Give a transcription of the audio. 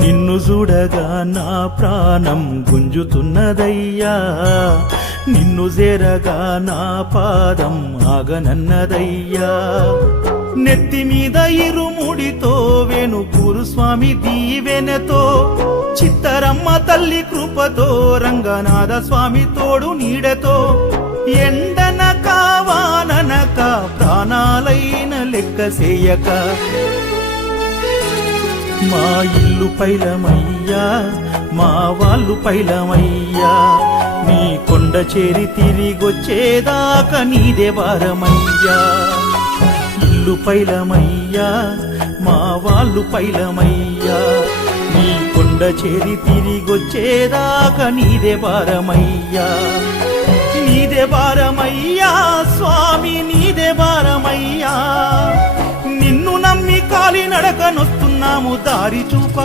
నిన్ను చూడగా నా ప్రాణం గుంజుతున్నదయ్యా, నిన్ను చేరగా నా పాదం ఆగనన్నదయ్యా. నెత్తి మీద ఇరుముడితో వేణుకూరు స్వామి దీవెనతో, చిత్తరమ్మ తల్లి కృపతో, రంగనాథ స్వామి తోడు నీడతో, ఎండనక వాననక ప్రాణాలైన లెక్క చేయక మా ఇల్లు పైలమయ్యా, మా వాళ్ళు పైలమయ్యా. నీ కొండ చేరి తిరిగొచ్చేదాకా నీదే భారమయ్యా. ఇల్లు పైలమయ్యా, మా వాళ్ళు పైలమయ్యా. నీ కొండ చేరి తిరిగొచ్చేదాకా నీదే భారమయ్యా. నీదే భారమయ్యా స్వామి, నీదే భారమయ్యా. నిన్ను నమ్మి కాలి నడకనొస్తున్నాము, దారి చూప